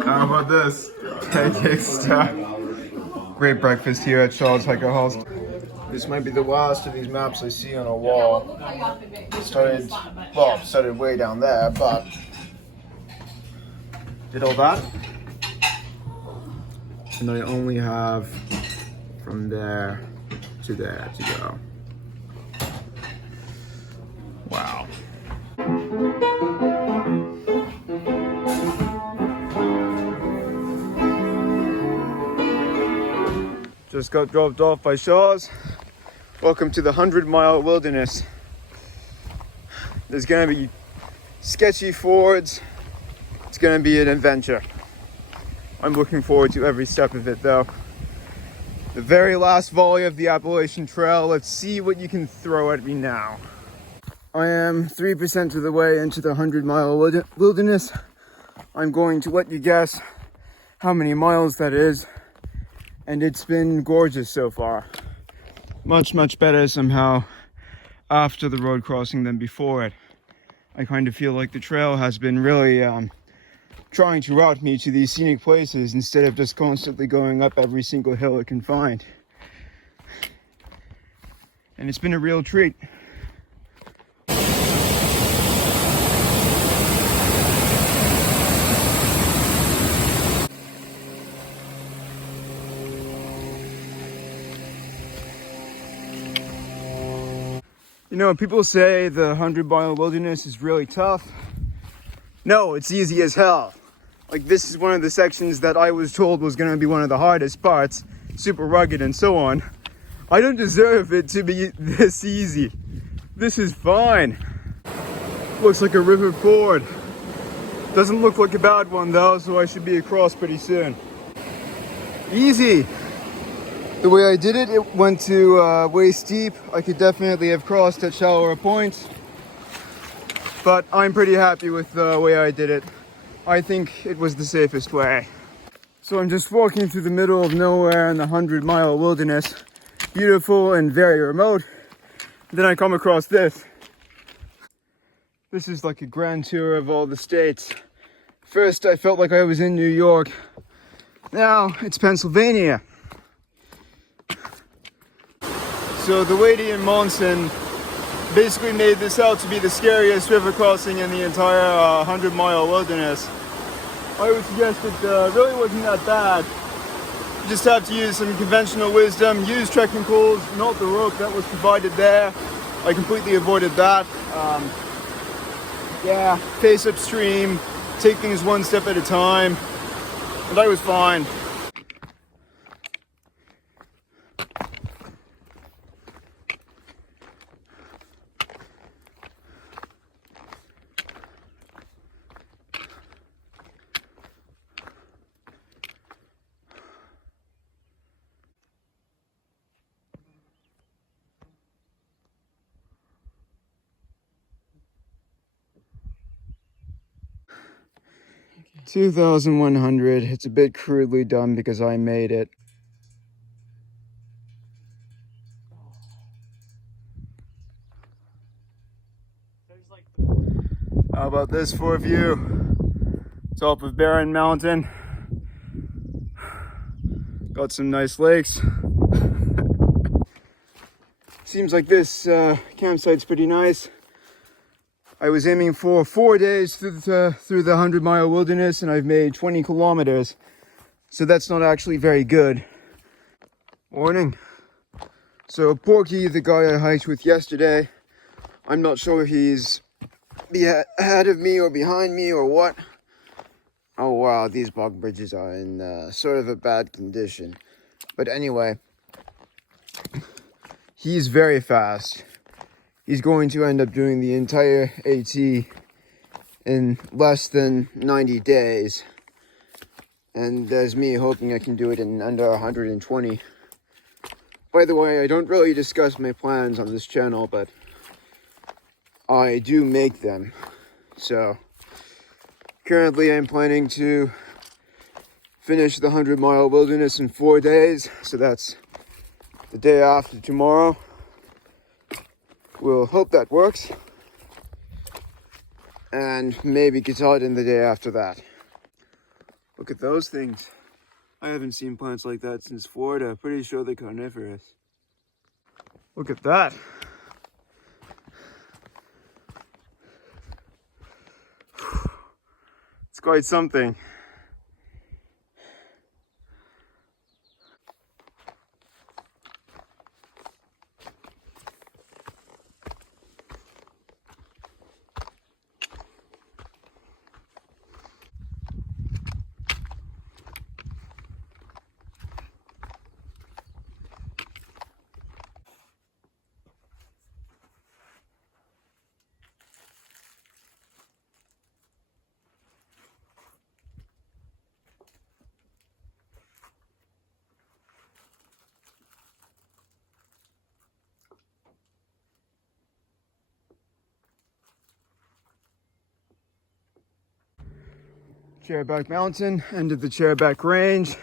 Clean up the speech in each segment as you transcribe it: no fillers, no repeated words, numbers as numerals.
How about this? Pancake stuff. Great breakfast here at Charles Hiker Halls. This might be the wildest of these maps I see on a wall. Started way down there, but did all that. And I only have from there to there to go. Wow. Just got dropped off by Shaw's. Welcome to the 100-mile wilderness. There's gonna be sketchy fords. It's gonna be an adventure. I'm looking forward to every step of it though. The very last volley of the Appalachian Trail. Let's see what you can throw at me now. I am 3% of the way into the 100-mile wilderness. I'm going to let you guess how many miles that is. And it's been gorgeous so far. Much, much better somehow after the road crossing than before it. I kind of feel like the trail has been really trying to route me to these scenic places instead of just constantly going up every single hill it can find. And it's been a real treat. You know, people say the 100-mile wilderness is really tough. No, it's easy as hell. Like, this is one of the sections that I was told was gonna be one of the hardest parts, super rugged and so on. I don't deserve it to be this easy. This is fine. Looks like a river ford. Doesn't look like a bad one though, so I should be across pretty soon. Easy. The way I did it, it went to waist deep. I could definitely have crossed at shallower points, but I'm pretty happy with the way I did it. I think it was the safest way. So I'm just walking through the middle of nowhere in the 100-mile wilderness. Beautiful and very remote. Then I come across this. This is like a grand tour of all the states. First, I felt like I was in New York. Now it's Pennsylvania. So the Wadey and Monson basically made this out to be the scariest river crossing in the entire 100-mile wilderness. I would suggest it really wasn't that bad. You just have to use some conventional wisdom, use trekking poles, not the rope that was provided there. I completely avoided that. Yeah, face upstream, take things one step at a time, and I was fine. 2,100. It's a bit crudely done because I made it. How about this for a view? Top of Barren Mountain. Got some nice lakes. Seems like this campsite's pretty nice. I was aiming for 4 days through the 100-mile wilderness, and I've made 20 kilometers. So that's not actually very good. Morning. So Porky, the guy I hiked with yesterday, I'm not sure if he's ahead of me or behind me or what. Oh wow, these bog bridges are in sort of a bad condition. But anyway, he's very fast. He's going to end up doing the entire AT in less than 90 days. And there's me hoping I can do it in under 120. By the way, I don't really discuss my plans on this channel, but I do make them. So currently I'm planning to finish the 100-mile wilderness in 4 days. So that's the day after tomorrow. We'll hope that works. And maybe Katahdin the day after that. Look at those things. I haven't seen plants like that since Florida. Pretty sure they're carnivorous. Look at that. It's quite something. Chairback Mountain, end of the Chairback Range.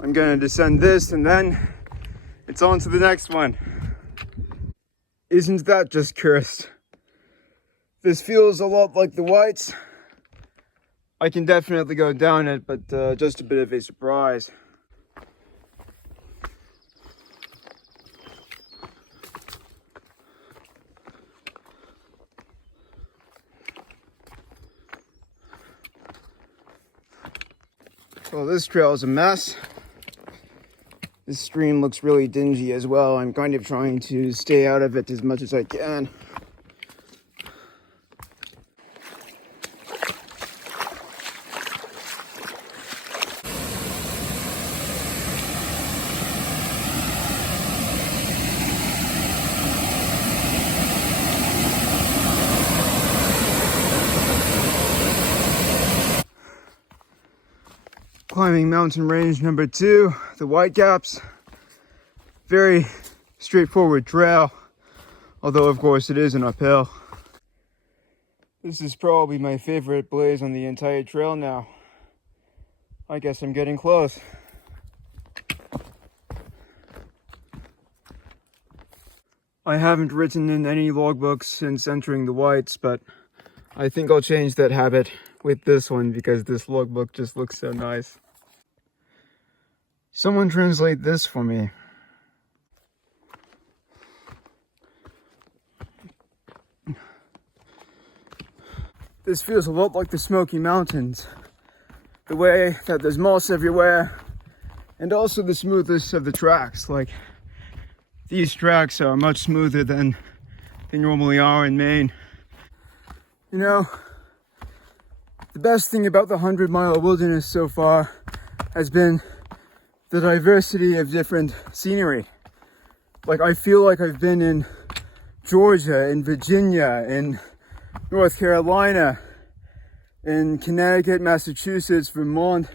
I'm gonna descend this and then it's on to the next one. Isn't that just cursed? This feels a lot like the Whites. I can definitely go down it, but just a bit of a surprise. Well, this trail is a mess. This stream looks really dingy as well. I'm kind of trying to stay out of it as much as I can. Climbing mountain range number 2, the Whitecaps. Very straightforward trail, although of course it is an uphill. This is probably my favorite blaze on the entire trail now. I guess I'm getting close. I haven't written in any logbooks since entering the Whites, but I think I'll change that habit with this one because this logbook just looks so nice. Someone translate this for me. This feels a lot like the Smoky Mountains. The way that there's moss everywhere, and also the smoothest of the tracks. Like, these tracks are much smoother than they normally are in Maine. You know, the best thing about the 100-mile wilderness so far has been the diversity of different scenery. Like, I feel like I've been in Georgia, in Virginia, in North Carolina, in Connecticut, Massachusetts, Vermont,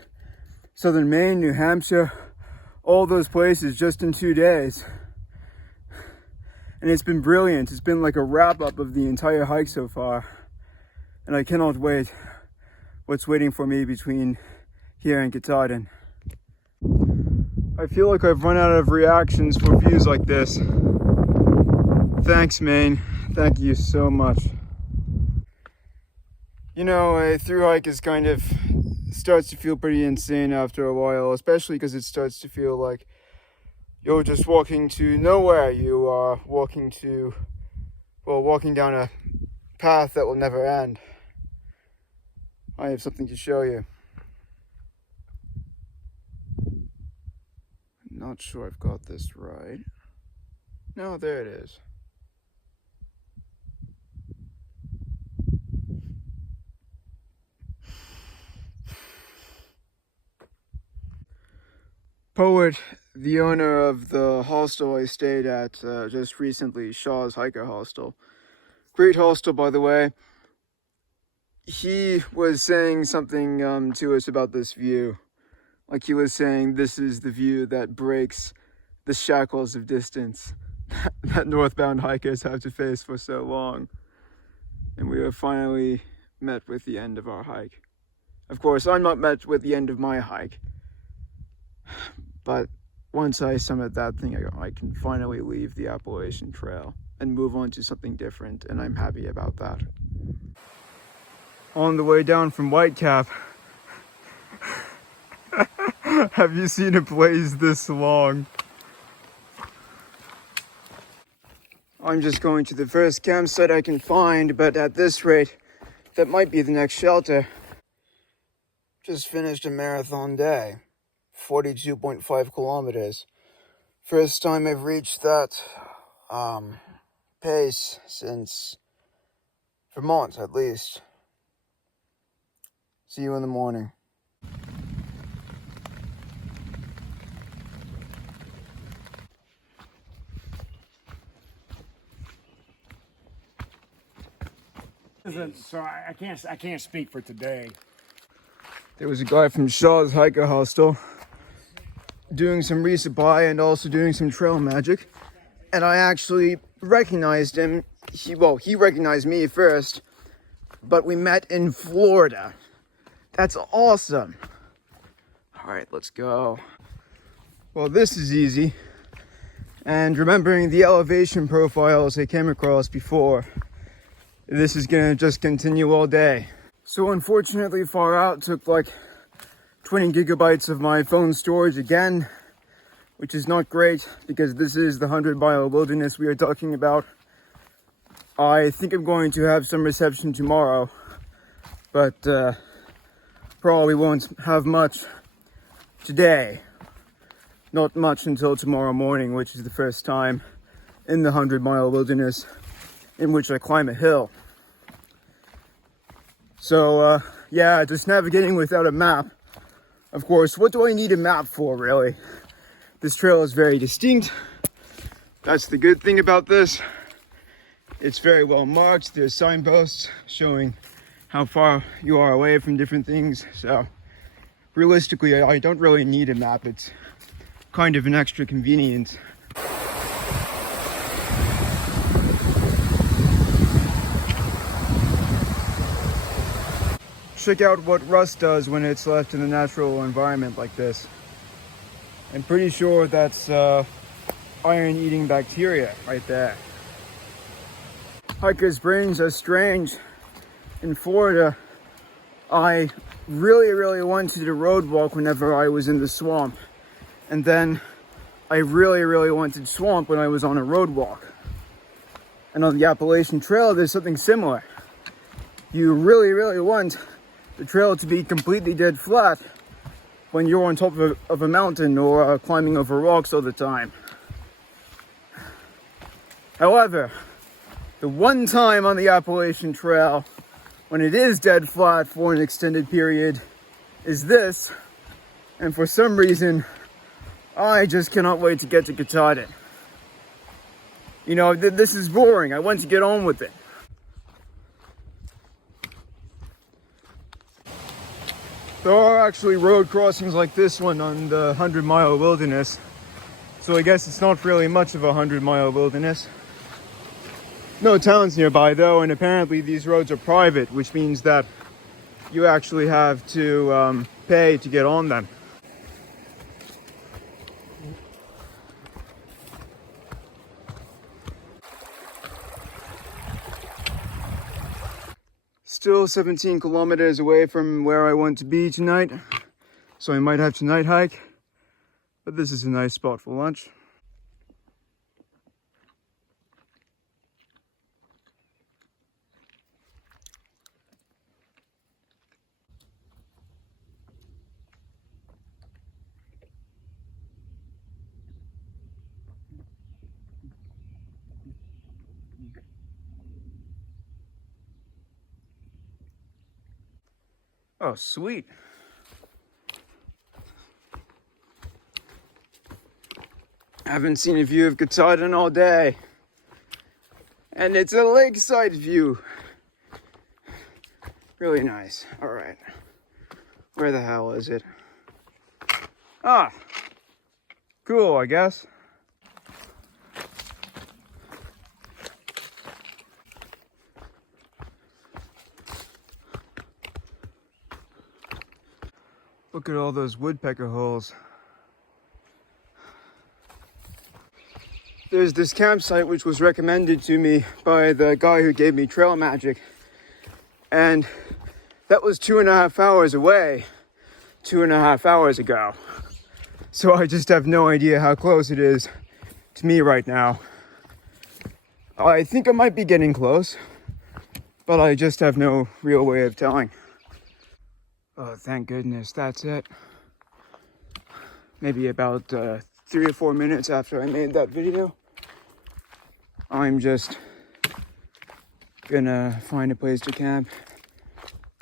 southern Maine, New Hampshire, all those places just in 2 days. And it's been brilliant. It's been like a wrap-up of the entire hike so far. And I cannot wait what's waiting for me between here and Katahdin. I feel like I've run out of reactions for views like this. Thanks, Maine. Thank you so much. You know, a through hike is kind of starts to feel pretty insane after a while, especially because it starts to feel like you're just walking to nowhere. You are walking down a path that will never end. I have something to show you. Not sure I've got this right. No, there it is. Poet, the owner of the hostel I stayed at just recently, Shaw's Hiker Hostel. Great hostel, by the way. He was saying something to us about this view. Like, he was saying, this is the view that breaks the shackles of distance that northbound hikers have to face for so long. And we have finally met with the end of our hike. Of course, I'm not met with the end of my hike. But once I summit that thing, I can finally leave the Appalachian Trail and move on to something different, and I'm happy about that. on the way down from Whitecap. Have you seen a blaze this long? I'm just going to the first campsite I can find, but at this rate, that might be the next shelter. Just finished a marathon day, 42.5 kilometers. First time I've reached that pace since Vermont, at least. See you in the morning. So I can't speak for today. There was a guy from Shaw's Hiker Hostel doing some resupply and also doing some trail magic. And I actually recognized him. He recognized me first, but we met in Florida. That's awesome. All right, let's go. Well, this is easy. And remembering the elevation profiles I came across before, this is gonna just continue all day. So unfortunately, far out took like 20 gigabytes of my phone storage again, which is not great because this is the 100-mile wilderness we are talking about. I think I'm going to have some reception tomorrow, but probably won't have much today. Not much until tomorrow morning, which is the first time in the 100-mile wilderness in which I climb a hill. So, yeah, just navigating without a map. Of course, what do I need a map for, really? This trail is very distinct. That's the good thing about this. It's very well marked. There's signposts showing how far you are away from different things. So, realistically, I don't really need a map. It's kind of an extra convenience. Check out what rust does when it's left in a natural environment like this. I'm pretty sure that's iron-eating bacteria right there. Hikers' brains are strange. In Florida, I really wanted a road walk whenever I was in the swamp. And then I really wanted swamp when I was on a road walk. And on the Appalachian Trail, there's something similar. You really want the trail to be completely dead flat when you're on top of a mountain or climbing over rocks all the time. However, the one time on the Appalachian Trail when it is dead flat for an extended period is this, and for some reason, I just cannot wait to get to Katahdin. You know, this is boring. I want to get on with it. There are actually road crossings like this one on the 100-mile wilderness. So I guess it's not really much of a 100-mile wilderness. No towns nearby though, and apparently these roads are private, which means that you actually have to pay to get on them. Still 17 kilometers away from where I want to be tonight, so I might have to night hike, but this is a nice spot for lunch. Oh, sweet. Haven't seen a view of Katahdin all day. And it's a lakeside view. Really nice. All right. Where the hell is it? Ah, cool, I guess. Look at all those woodpecker holes. There's this campsite which was recommended to me by the guy who gave me trail magic. And That was 2.5 hours away, 2.5 hours ago. So I just have no idea how close it is to me right now. I think I might be getting close, but I just have no real way of telling. Oh, thank goodness, that's it. Maybe about 3 or 4 minutes after I made that video, I'm just gonna find a place to camp.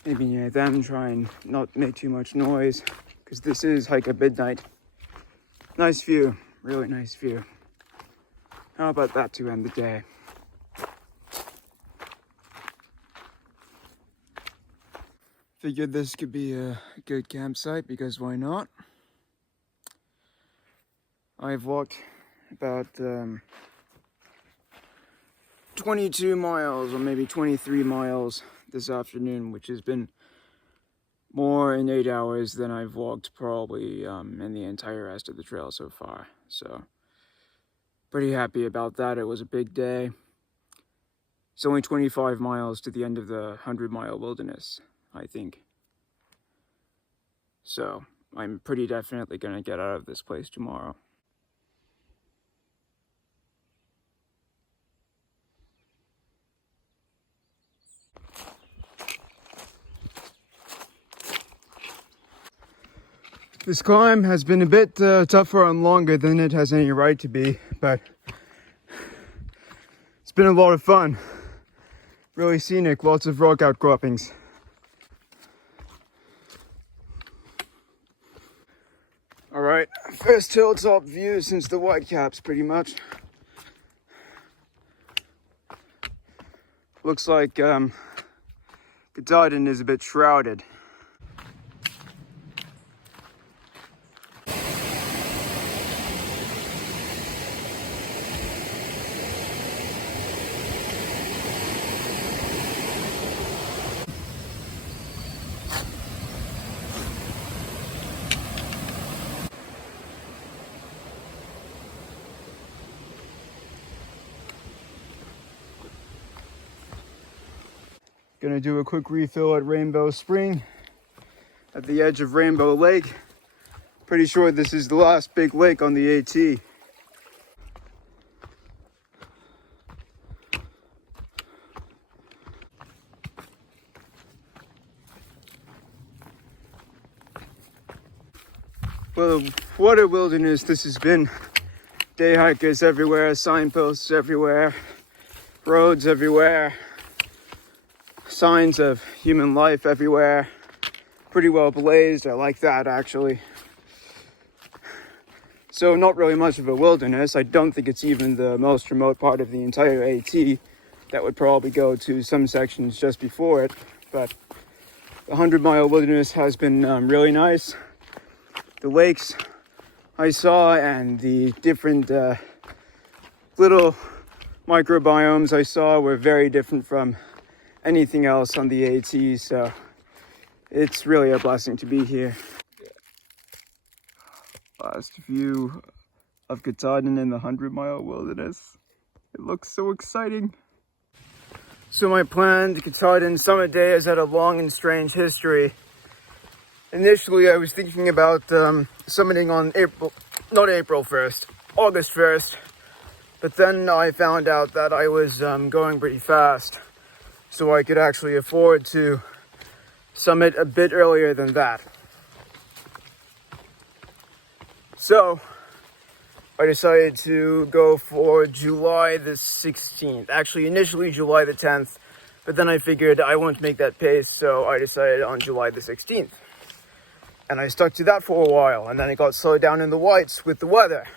Maybe near them, try and not make too much noise, because this is hike at midnight. Nice view, really nice view. How about that to end the day? Figured this could be a good campsite, because why not? I've walked about 22 miles or maybe 23 miles this afternoon, which has been more in 8 hours than I've walked probably in the entire rest of the trail so far. So pretty happy about that. It was a big day. It's only 25 miles to the end of the 100-mile wilderness, I think. So I'm pretty definitely gonna get out of this place tomorrow. This climb has been a bit tougher and longer than it has any right to be, but it's been a lot of fun. Really scenic, lots of rock outcroppings. All right, first hilltop view since the Whitecaps, pretty much. Looks like Katahdin is a bit shrouded. Gonna do a quick refill at Rainbow Spring at the edge of Rainbow Lake. Pretty sure this is the last big lake on the AT. Well, what a wilderness this has been. Day hikers everywhere, signposts everywhere, roads everywhere. Signs of human life everywhere. Pretty well blazed, I like that actually. So not really much of a wilderness. I don't think it's even the most remote part of the entire AT. That would probably go to some sections just before it. But the 100-mile wilderness has been really nice. The lakes I saw and the different little microbiomes I saw were very different from anything else on the AT, so it's really a blessing to be here. Last view of Katahdin in the 100-mile wilderness. It looks so exciting. So my planned Katahdin summit day has had a long and strange history. Initially, I was thinking about summiting on August 1st, but then I found out that I was going pretty fast. So I could actually afford to summit a bit earlier than that. So I decided to go for July the 16th. Actually, initially July the 10th, but then I figured I wouldn't make that pace, so I decided on July the 16th. And I stuck to that for a while, and then it got slowed down in the whites with the weather.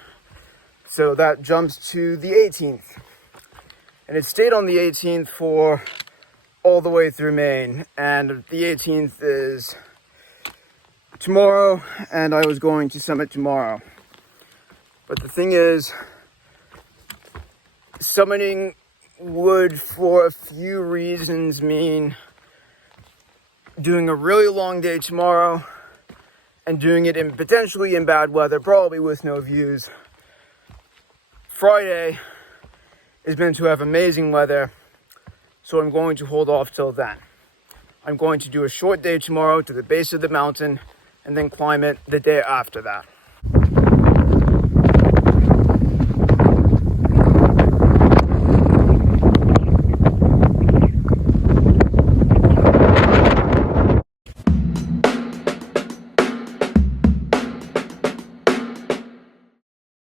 So that jumps to the 18th. And it stayed on the 18th for all the way through Maine, and the 18th is tomorrow, and I was going to summit tomorrow. But the thing is, summiting would, for a few reasons, mean doing a really long day tomorrow and doing it potentially in bad weather, probably with no views. Friday is meant to have amazing weather, so I'm going to hold off till then. I'm going to do a short day tomorrow to the base of the mountain and then climb it the day after that.